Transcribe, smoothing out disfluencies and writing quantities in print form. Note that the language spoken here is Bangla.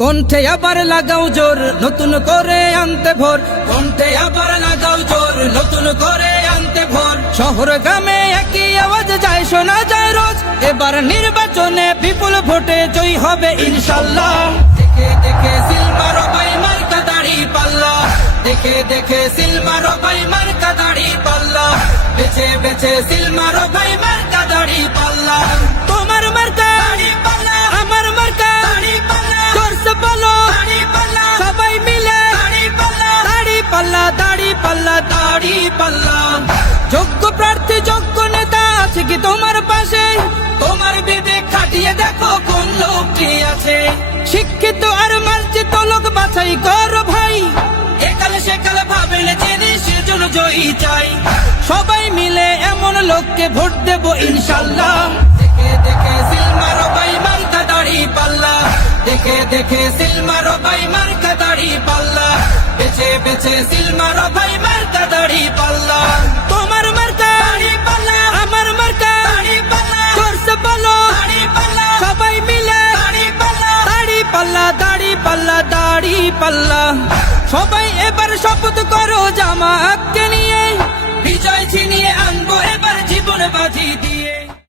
কণ্ঠে আবার লাগাও জোর নতুন করে আনতে ভোর, কণ্ঠে আবার লাগাও জোর নতুন করে আনতে ভোর। শহর গ্রামে একই আওয়াজ যায় শোনা যায় রোজ, এবার নির্বাচনে বিপুল ভোটে জয়ী হবে ইনশাল্লাহ। দেখে দেখে সিল মারো ভাই মার্কা দাড়ি পাল্লা, দেখে দেখে সিল মারো ভাই মার্কা দাড়ি পাল্লা, বেছে বেছে সিল মারো ভাই মার্কা দাড়ি পাল্লা। তোমার মার্কা দাড়ি পাল্লা, আমার মার্কা দাড়ি পাল্লা, জোরসে বলো দাড়ি পাল্লা, সবাই মিলে দাড়ি পাল্লা, দাড়ি পাল্লা, দাড়ি পাল্লা, দাড়ি পাল্লা। যোগ্য প্রার্থী যোগ্য নেতা আছে কি তোমার পাশে? তোমার বিবেক খাটিয়ে দেখো কোন লোকটি আছে। শিক্ষিত আর মার্জিত লোক বাছাই করো ভাই, একালে সেকালে ভাবেন জেনে সেজন্য জয়ী চাই। সবাই মিলে এমন লোককে ভোট দেব ইনশাল্লাহ। দেখে দেখে সিল মারো ভাই মার্কা দাড়ি পাল্লা, দেখে দেখে সিল মারো ভাই মার্কা দাড়ি পাল্লা, বেছে বেছে সিল মারো ভাই মার্কা দাড়ি পাল্লা। তোমার মার্কা দাড়ি পাল্লা, আমার মার্কা দাড়ি পাল্লা, জোরসে বলো দাড়ি পাল্লা, সবাই মিলে দাড়ি পাল্লা, দাড়ি পাল্লা, দাড়ি পাল্লা, দাড়ি পাল্লা। সবাই এবার শপথ করো জামাতকে নিয়ে, বিজয় ছিনিয়ে আনবো এবার জীবন বাজি দিয়ে।